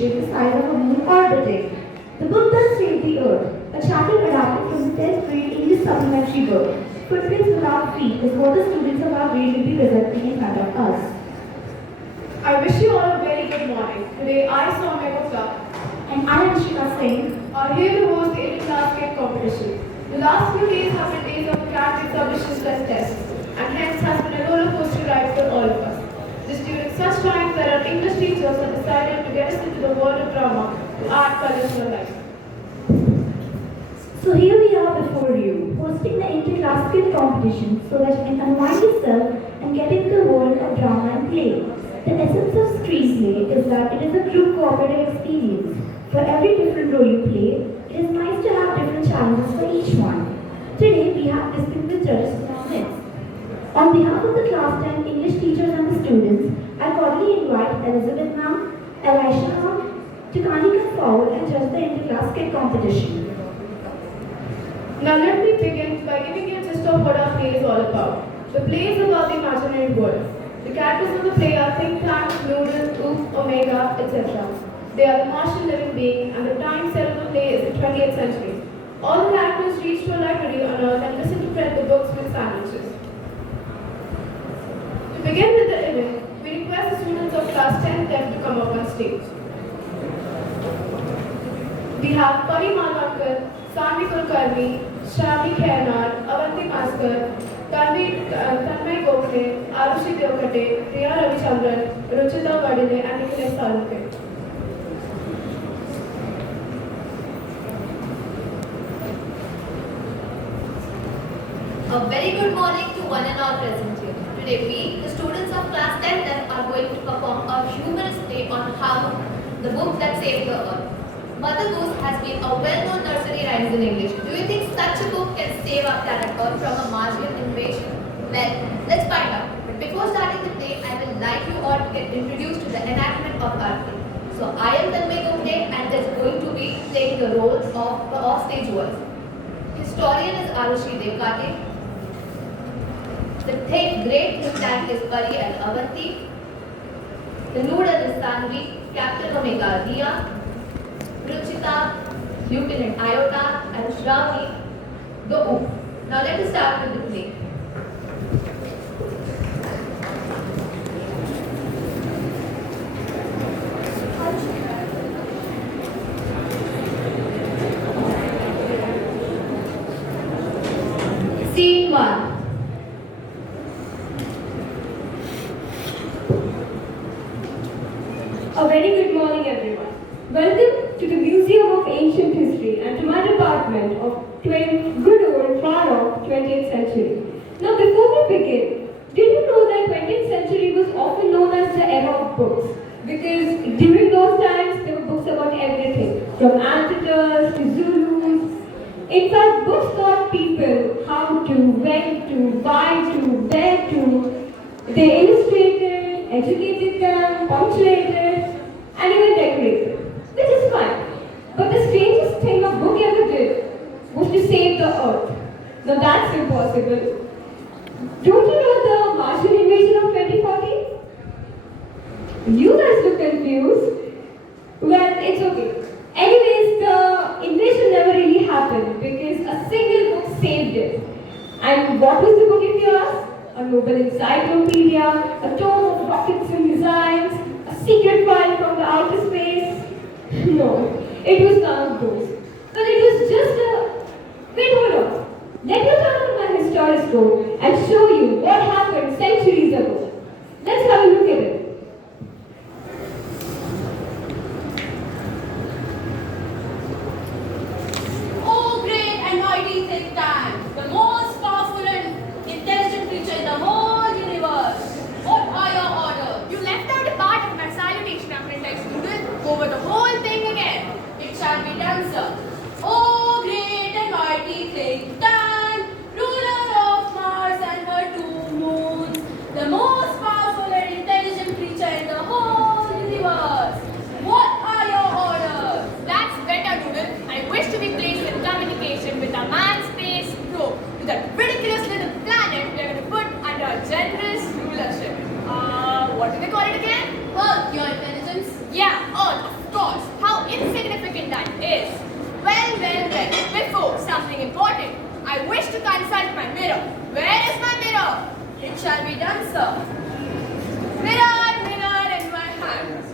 spaceship the size of a moon orbiting. The book that saved the Earth, a chapter adapted from the 10th grade English supplementary book. Footprints Without Feet is what the students of our grade will be presenting in front of us. I wish you all a very good morning. Today I, Soumya Gupta, And I am Shika Singh. are here to host the inter-class skit competition. The last few days have been days of academic submissions and tests, and hence has been a roller coaster ride for all of us. It is during such times that our English teachers have decided to get us into the world of drama to add colors to our life. So here we are before you, hosting the inter-class skit competition so that you can unwind yourself and get into the world of drama and play. The essence of screenplay is that it is a group cooperative experience. For every different role you play, it is nice to have different challenges for each one. Today we have distinguished judges in our midst. On behalf of the class 10 English teachers and the students, I cordially invite Elizabeth ma'am, Elisha ma'am, to kindly come forward and judge the inter-class skit competition. Now let me begin by giving you a gist of what our play is all about. The play is about the imaginary world. The characters of the play are Think Tank, Noodle, Oof, Omega, etc. They are the Martian living beings, and the time set of the play is the 20th century. All the characters reach to a library on Earth and listen to read the books with sandwiches. To begin with the event, we request the students of class 10 to come up on stage. We have Pari Malvankar, Sanvi Kulkarni, Shravani Khairnar, Avanti Maskar, Tanmay Gokhale, Arushi Devkate, Priya Ravichandran, Ruchita Vadile, and Nikhil Salunke. A very good morning to one and all present here. Today we, the students of class 10 are going to perform a humorous play on how the book that saved the earth. Mother Goose has been a well-known nursery rhymes in English. Do you think such a book can save our planet Earth from a Martian invasion? Well, let's find out. But before starting the play, I would like you all to get introduced to the enactment of our play. So I am Tanmay Gokhale and is going to be playing the role of the offstage voice. Historian is Arushi Devkate. The great think tank is Pari and Avanti. The noodle is Sanvi, Captain Omega Dia, Ruchita, Lieutenant Iota, and Shravani, the Oof. Now let us start with the play. Scene 1. A very good morning, everyone. Welcome to the Museum of Ancient History and to my department of good old far off 20th century. Now, before we begin, did you know that 20th century was often known as the era of books? Because during those times, there were books about everything, from antiques to Zulus. In fact, books taught people how to, when to, why to, where to. They illustrated, educated them, punctuated, and even decorated, which is fine. But the strangest thing a book ever did was to save the earth. Now that's impossible. Don't you know the Martian invasion of 2040? You guys look confused. Well, it's okay. Anyways, the invasion never really happened because a single book saved it. And what was the book, if you ask? A Nobel encyclopedia, a tome of rockets and missiles, a secret file from the outer space. No, it was none of those. But it was just a... Wait, hold on. Let me turn on my historiscope and show you what happened centuries ago. Let's have a look at it. Oh, great and mighty think tank, the most powerful and intelligent creature in the whole universe. What are your orders? You left out a part of course. How insignificant that is. Well, before something important, I wish to consult my mirror. Where is my mirror? It shall be done, sir. Mirror, mirror in my hand.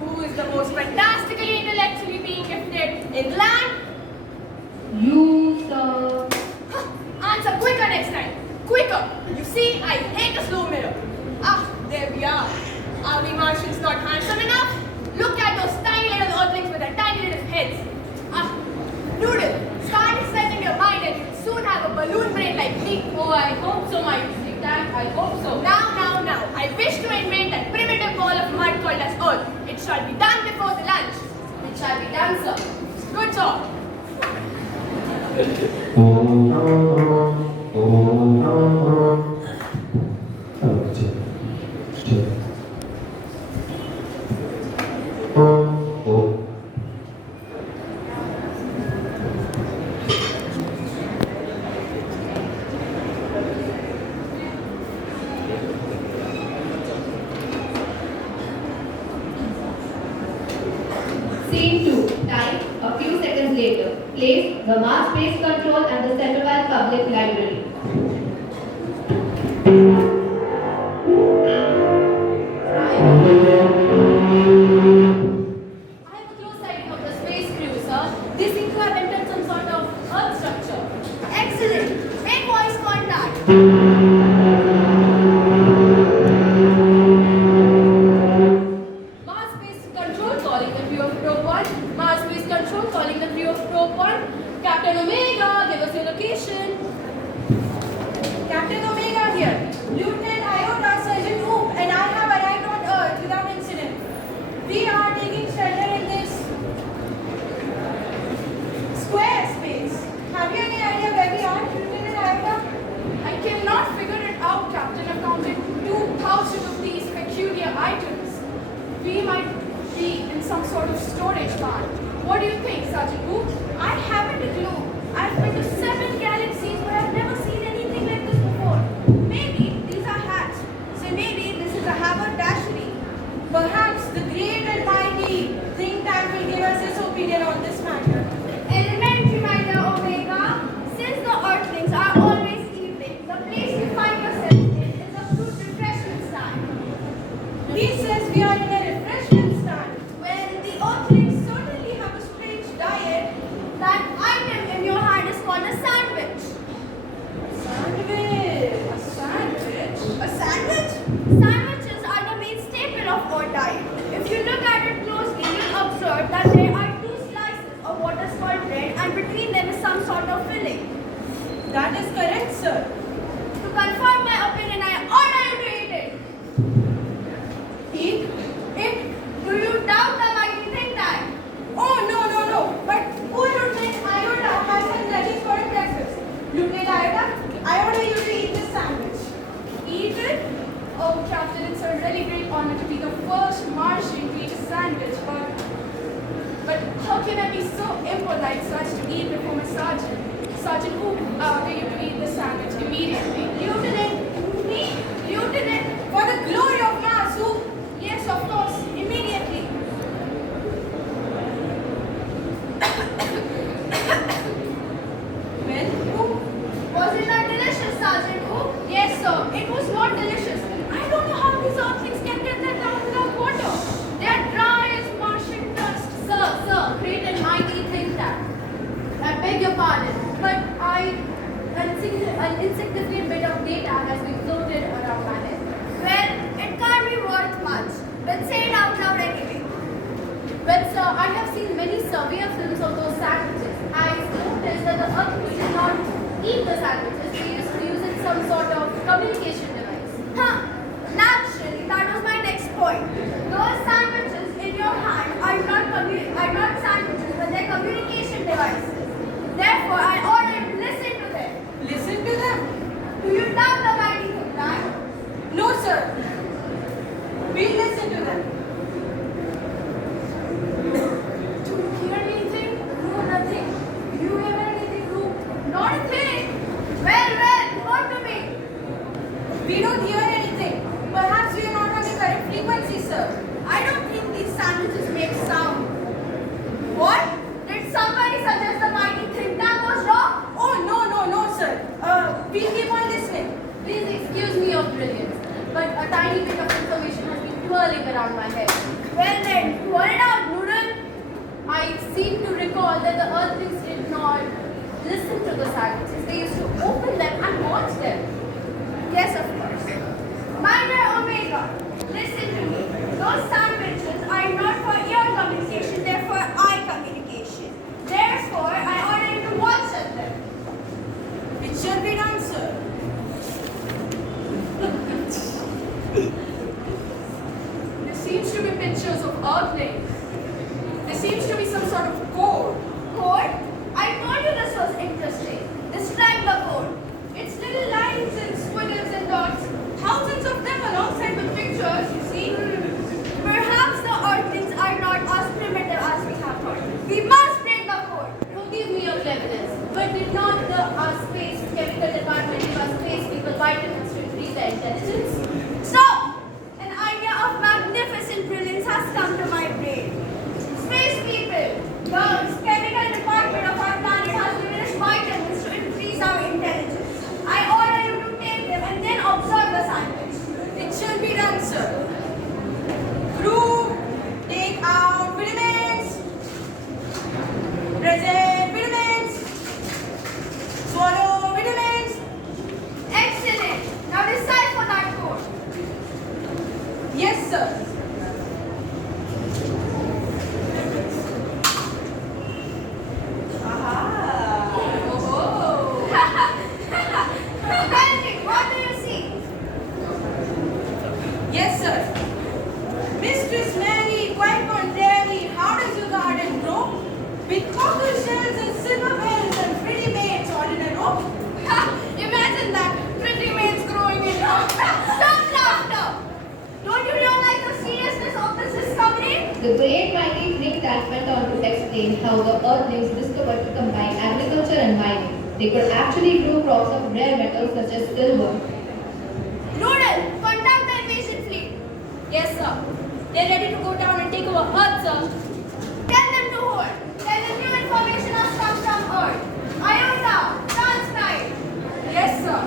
Who is the most fantastically intellectually being gifted in the land? You, sir. Answer quicker next time. Quicker. You see, I hate a slow mirror. Ah, there we are. Are we Martians not handsome enough? Look at those tiny little earthlings with their tiny little heads. Ah, Noodle, start setting your mind and you'll soon have a balloon brain like me. Oh, I hope so, my Big Time. I hope so. Now. I wish to invent that primitive ball of mud called as Earth. It shall be done before the lunch. It shall be done, sir. Good job. Scene 2. Time a few seconds later. Place the mass space control at the Central Public Library. I have a close sighting of the space crew, sir. They seem to have entered some sort of Earth structure. Excellent. Make voice contact. Mars Space Control calling the crew of Probe 1. Mars Space Control calling the crew of Probe 1. Captain Omega, give us your location. Captain Omega here. Lieutenant Iota, Sergeant Oop, and I have arrived on Earth without incident. We are taking shelter in this square space. Have you any idea where we are, Lieutenant Iota? I cannot figure it out, Captain. Accounted 2,000 of these peculiar items. We might be in some sort of storage barn. What do you think, Sergeant Oop? I haven't a clue. I've been to 7 galaxies, but I've never seen anything like this before. Maybe these are hats. So maybe this is a haberdashery. Perhaps the great and mighty think tank will give us his opinion on this matter. Elementary, my dear Omega. Since the Earthlings are always evening, the place you find yourself in is a fruit refreshment stand. He says we are in a refreshment stand. Well, the Earthlings certainly have a strange diet. That item in your hand is called a sandwich. A sandwich? A sandwich? Sandwiches are the main staple of our diet. If you look at it closely, you'll observe that there are 2 slices of what is called bread and between them is some sort of filling. That is correct, sir. To confirm my opinion, I order you to eat it. Eat it? Do you doubt the mighty think tank? Oh, no. But who Lieutenant Iota has been ready for breakfast? Lieutenant Iota, I order you to eat this sandwich. Eat it? Oh, Captain, it's a really great honor to be the first Martian to eat a sandwich, but how can I be so impolite such to eat before my sergeant? Sergeant, who order you to eat the sandwich immediately? Lieutenant, me? Lieutenant, for the glory of Mars, who? Yes, of course, immediately. Well, who? Was it not delicious, Sergeant? Who? Yes, sir, it was not delicious. I don't know how these earthlings can get that down without water. They are dry as Martian dust. Sir, great and mighty think tank. I beg your pardon, but an insignificant bit of data has been floated around my head. Well, it can't be worth much, but say it out loud anyway. Well, sir, I have seen many surveyor films of those sandwiches. I noticed that the Earthlings did not eat the sandwiches. They used to use it some sort of communication device. Naturally, that was my next point. Those sandwiches in your hand are not sandwiches, but they're communication devices. Therefore, I order you to listen to them. Listen to them? Do you doubt the mighty think tank? No, sir. We'll listen to them. Do you hear anything? No, nothing. Do you hear anything? No, not a thing. Well, what to me? We don't hear anything. Perhaps we are not on the correct frequency, sir. I don't think these sandwiches make sound. all that the earthlings did not listen to the sandwiches. They used to open them and watch them. Yes, of course. My dear Omega, listen to me. Those sandwiches are not for ear communication, they're for eye communication. Therefore, I order you to watch at them. It shall be done, sir. There seems to be pictures of earthlings. There seems to be some sort of code. Code? I told you this was interesting. Describe the code. It's little lines and squiggles and dots. Thousands of them alongside with pictures, you see. Perhaps the earthlings are not as primitive as we have thought. We must break the code. Forgive me your cleverness, but did not the space chemical department give us space people vitamins to increase their intelligence? Stop! An idea of magnificent brilliance has come to my brain. Space people, the chemical department of our planet has given us vitamins to increase our intelligence. I order you to take them and then observe the sandwich. It shall be done, sir. Crew, take out vitamins. Present vitamins. Swallow vitamins. Excellent. Now decipher that code. Yes, sir. Aha. Oh. Patrick, what do you see? Yes, sir. Mistress Mary, quite contrary, how does your garden grow? With cockle shells and silver bells and pretty maids all in a row? Imagine that. Pretty maids growing in love. Stop laughter. Don't you realize the seriousness of this discovery? The great mighty think tank went on to explain how the earthlings discovered to combine agriculture and mining. They could actually grow crops of rare metals such as silver. Noodle, contact the invasion fleet. Yes, sir. They're ready to go down and take over Earth, sir. Tell them to hold. Tell them new information has come from Earth. Iota, transcribe. Yes, sir.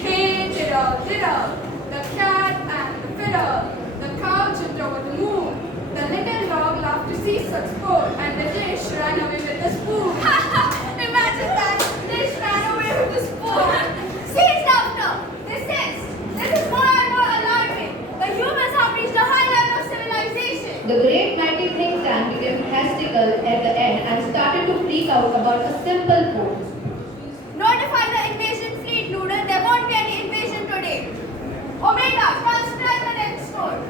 Hey, diddle, diddle. The cat and the fiddle. The cow jumped over the moon. The little dog laughed to see such sport, and the dish ran away with the spoon. Imagine that. Dish ran away with the spoon. Cease laughter. This is more and more alarming. The humans have reached a high level of civilization. The great mighty think tank became hysterical at the end and started to freak out about a simple code. Notify the invasion fleet, Noodle. There won't be any invasion today. Omega, transcribe the next code.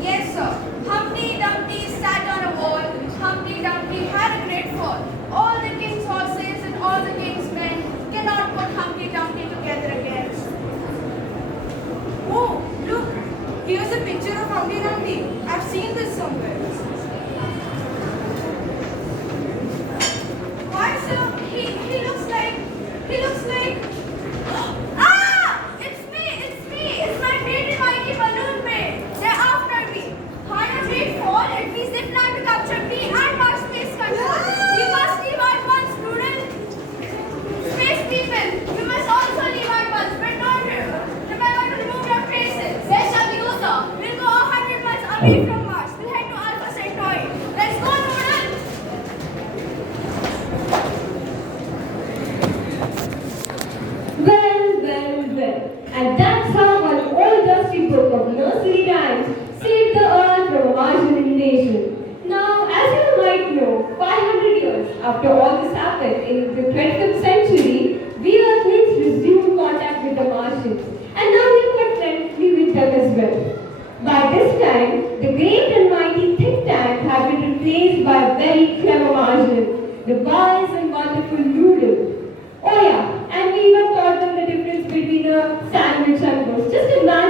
Yes, sir. Humpty Dumpty sat on a wall. Humpty Dumpty had a great fall. All the king's horses and all the king's men cannot put Humpty Dumpty together again. Oh, look. Here's a picture of Humpty Dumpty. I've seen this somewhere. Why, sir? He looks like. Ah! It's me! It's my great and mighty balloon maid! They're after me! On a great fall, it means they plan to capture me and my space control! We must leave at once, Noodle! Space people, you must also leave at once, but don't remember to remove your traces! Where shall we go, sir? We'll go 100 miles away from Mars. We'll head to Alpha Centauri. Let's go, Noodle! Well. And that's how one old dusty book of nursery rhymes saved the earth from a Martian invasion. Now, as you might know, 500 years after all this happened in the 25th century, we Earthlings resumed contact with the Martians. And now we're quite friendly with them as well. By this time, the great and mighty think tank had been replaced by a very clever Martian, the wise and wonderful Noodle. Oh yeah, and we even taught them the difference between a sandwich and roast. Just imagine